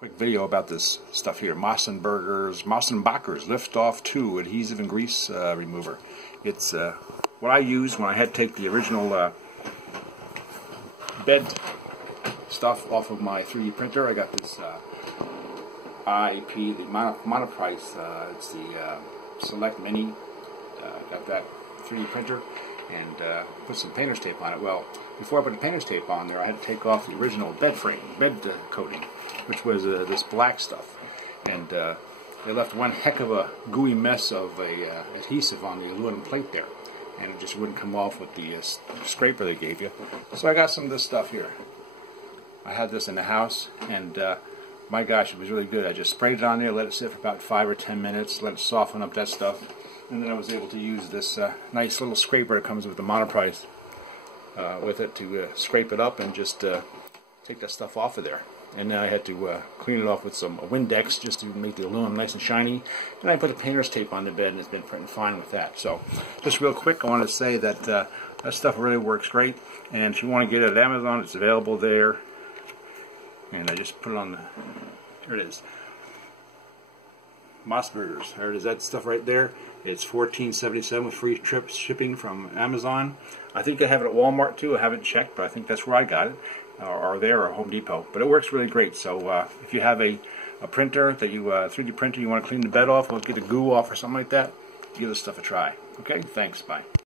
Quick video about this stuff here. Mossenbacher's Lift Off 2 Adhesive and Grease Remover. It's what I used when I had to take the original bed stuff off of my 3D printer. I got this IEP, the Monoprice, it's the Select Mini. Got that 3D printer and put some painter's tape on it. Well, before I put the painter's tape on there, I had to take off the original bed coating, which was this black stuff, and they left one heck of a gooey mess of adhesive on the aluminum plate there, and it just wouldn't come off with the scraper they gave you. So I got some of this stuff here. I had this in the house, and my gosh, it was really good. I just sprayed it on there, let it sit for about 5 or 10 minutes, let it soften up that stuff, and then I was able to use this nice little scraper that comes with the Monoprice with it to scrape it up and just take that stuff off of there. And then I had to clean it off with some Windex just to make the aluminum nice and shiny. And I put the painter's tape on the bed, and it's been printing fine with that. So, just real quick, I want to say that that stuff really works great. And if you want to get it at Amazon, it's available there. And I just put it on the... Here it is. Mossburgers. There it is. That stuff right there. It's $14.77 with free shipping from Amazon. I think I have it at Walmart too. I haven't checked, but I think that's where I got it, or there, or Home Depot. But it works really great. So if you have a printer that you 3D printer, you want to clean the bed off, or get the goo off or something like that, give this stuff a try. Okay. Thanks. Bye.